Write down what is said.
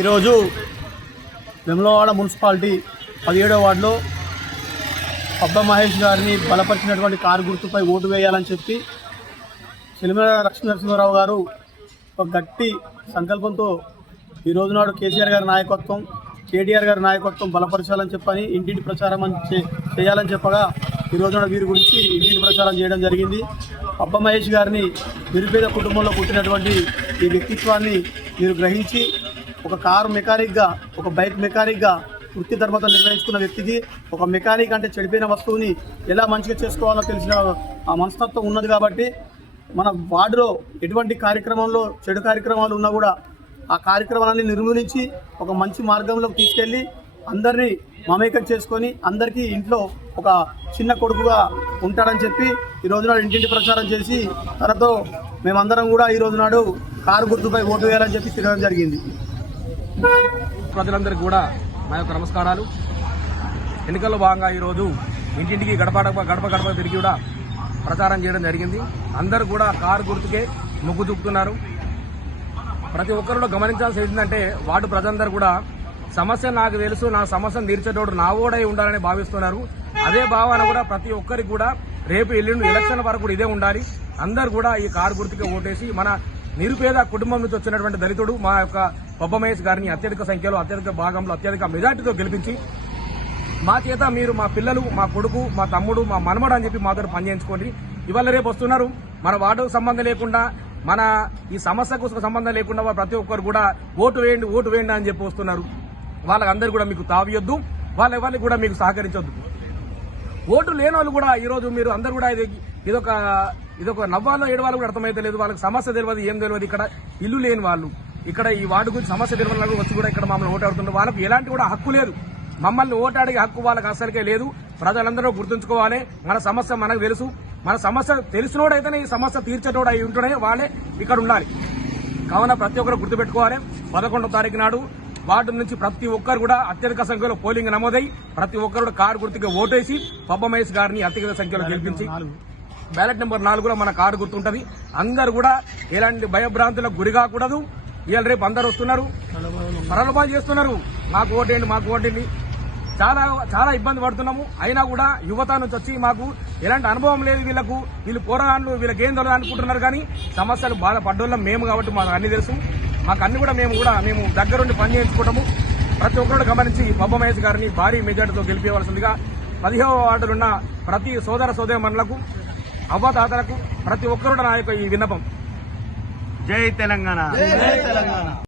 ఈరోజు వెములవాడ మున్సిపాలిటీ 17వ వార్డులో పబ్బ మహేష్ గారిని బలపరిచినటువంటి కారు గుర్తుపై ఓటు వేయాలని చెప్పి చిలిమల లక్ష్మీనరసింహారావు గారు ఒక గట్టి సంకల్పంతో ఈ రోజు నాడు కేసీఆర్ గారి నాయకత్వం, కేటీఆర్ గారి నాయకత్వం బలపరచాలని చెప్పని ఇంటింటి ప్రచారం చేయాలని చెప్పగా ఈ రోజు నాడు వీరి గురించి ఇంటింటి ప్రచారం చేయడం జరిగింది. పబ్బ మహేష్ గారిని నిరుపేద కుటుంబంలో పుట్టినటువంటి ఈ వ్యక్తిత్వాన్ని మీరు గ్రహించి ఒక కారు మెకానిక్గా, ఒక బైక్ మెకానిక్గా వృత్తి ధర్మత నిర్వహించుకున్న వ్యక్తికి ఒక మెకానిక్ అంటే చెడిపోయిన వస్తువుని ఎలా మంచిగా చేసుకోవాలో తెలిసిన ఆ మనస్తత్వం ఉన్నది. కాబట్టి మన వార్డులో ఎటువంటి కార్యక్రమంలో చెడు కార్యక్రమాలు ఉన్నా కూడా ఆ కార్యక్రమాన్ని నిర్మూలించి ఒక మంచి మార్గంలోకి తీసుకెళ్ళి అందరినీ మమేకం చేసుకొని అందరికీ ఇంట్లో ఒక చిన్న కొడుకుగా ఉంటాడని చెప్పి ఈ రోజు నాడు ఇంటింటి ప్రచారం చేసి తనతో మేమందరం కూడా ఈ రోజు నాడు కారు గుర్తుపై ఓటు వేయాలని చెప్పి తిరగడం జరిగింది. ప్రజలందరికీ కూడా మా యొక్క నమస్కారాలు. ఎన్నికల్లో భాగంగా ఈరోజు ఇంటింటికి గడప గడప తిరిగి కూడా ప్రచారం చేయడం జరిగింది. అందరూ కూడా కారు గుర్తుకే మొగ్గు చూపుతున్నారు. ప్రతి ఒక్కరు గమనించాల్సి ఏంటంటే వార్డు ప్రజలందరూ కూడా సమస్య నాకు తెలుసు, నా సమస్యను తీర్చేటోడు నా ఓడై ఉండాలని భావిస్తున్నారు. అదే భావన కూడా ప్రతి ఒక్కరికి కూడా రేపు ఎల్లుండి ఎలక్షన్ వరకు కూడా ఇదే ఉండాలి. అందరూ కూడా ఈ కారు గుర్తుకే ఓటేసి మన నిరుపేద కుటుంబం నుంచి వచ్చినటువంటి దళితుడు మా యొక్క పబ్బ మహేష్ గారిని అత్యధిక సంఖ్యలో, అత్యధిక భాగంలో, అత్యధిక మెజార్టీతో గెలిపించి మా చేత మీరు మా పిల్లలు, మా కొడుకు, మా తమ్ముడు, మా మనమడు అని చెప్పి మాతో పనిచేయించుకోండి. ఇవాళ రేపు వస్తున్నారు, మన వార్డుకు సంబంధం లేకుండా, మన ఈ సమస్యకు సంబంధం లేకుండా ప్రతి ఒక్కరు కూడా ఓటు వేయండి అని చెప్పి వస్తున్నారు. వాళ్ళకందరూ కూడా మీకు తావియొద్దు, వాళ్ళ ఎవరికి కూడా మీకు సహకరించొద్దు. ఓటు లేని వాళ్ళు కూడా ఈరోజు మీరు అందరూ కూడా ఇదొక నవ్వాలో ఏడవాళ్ళు కూడా అర్థమైతే లేదు. వాళ్ళకి సమస్య తెలియదు, ఏం తెలియదు. ఇక్కడ ఇల్లు లేని వాళ్ళు, ఇక్కడ ఈ వార్డు గురించి సమస్య తెలియని వచ్చి కూడా ఇక్కడ మమ్మల్ని ఓటాడుతుంటారు. వాళ్ళకి ఎలాంటి కూడా హక్కు లేదు. మమ్మల్ని ఓటాడే హక్కు వాళ్ళకి అసలుకే లేదు. ప్రజలందరూ గుర్తుంచుకోవాలి, మన సమస్య మనకు తెలుసు. మన సమస్య తెలిసినోడైతేనే ఈ సమస్య తీర్చేటోడు అయి ఉంటేనే వాళ్ళే ఇక్కడ ఉండాలి. కావున ప్రతి ఒక్కరు గుర్తుపెట్టుకోవాలి. 11వ తారీఖు నాడు వార్డు నుంచి ప్రతి ఒక్కరు కూడా అత్యధిక సంఖ్యలో పోలింగ్ నమోదై ప్రతి ఒక్కరు కారు గుర్తుగా ఓటేసి పబ్బ మహేష్ గారిని అత్యధిక సంఖ్యలో గెలిపించి బ్యాలెట్ నెంబర్ 4 కూడా మన కారు గుర్తుంటది. అందరూ కూడా ఎలాంటి భయభ్రాంతులకు గురి కాకూడదు. ఇవాళ రేపు అందరు వస్తున్నారు, ప్రలోభాలు చేస్తున్నారు, మాకు ఓటేయండి. చాలా ఇబ్బంది పడుతున్నాము. అయినా కూడా యువత నుంచి వచ్చి మాకు ఎలాంటి అనుభవం లేదు, వీళ్ళు పోరాడాలు, వీళ్ళకి ఏం తెలియదు అనుకుంటున్నారు. కానీ సమస్యలు బాధపడ్డోళ్ళం మేము కాబట్టి మాకు అన్ని తెలుసు. మాకు అన్ని కూడా మేము దగ్గరుండి పని చేయించుకుంటాము. ప్రతి ఒక్కరు గమనించి పబ్బ మహేష్ గారిని భారీ మెజార్టీతో గెలిపేయవలసిందిగా 15వ వార్డులున్న ప్రతి సోదర సోదరీమణులకు, అవ్వతాతలకు ప్రతి ఒక్కరు నా యొక్క ఈ విన్నపం. జై తెలంగాణ.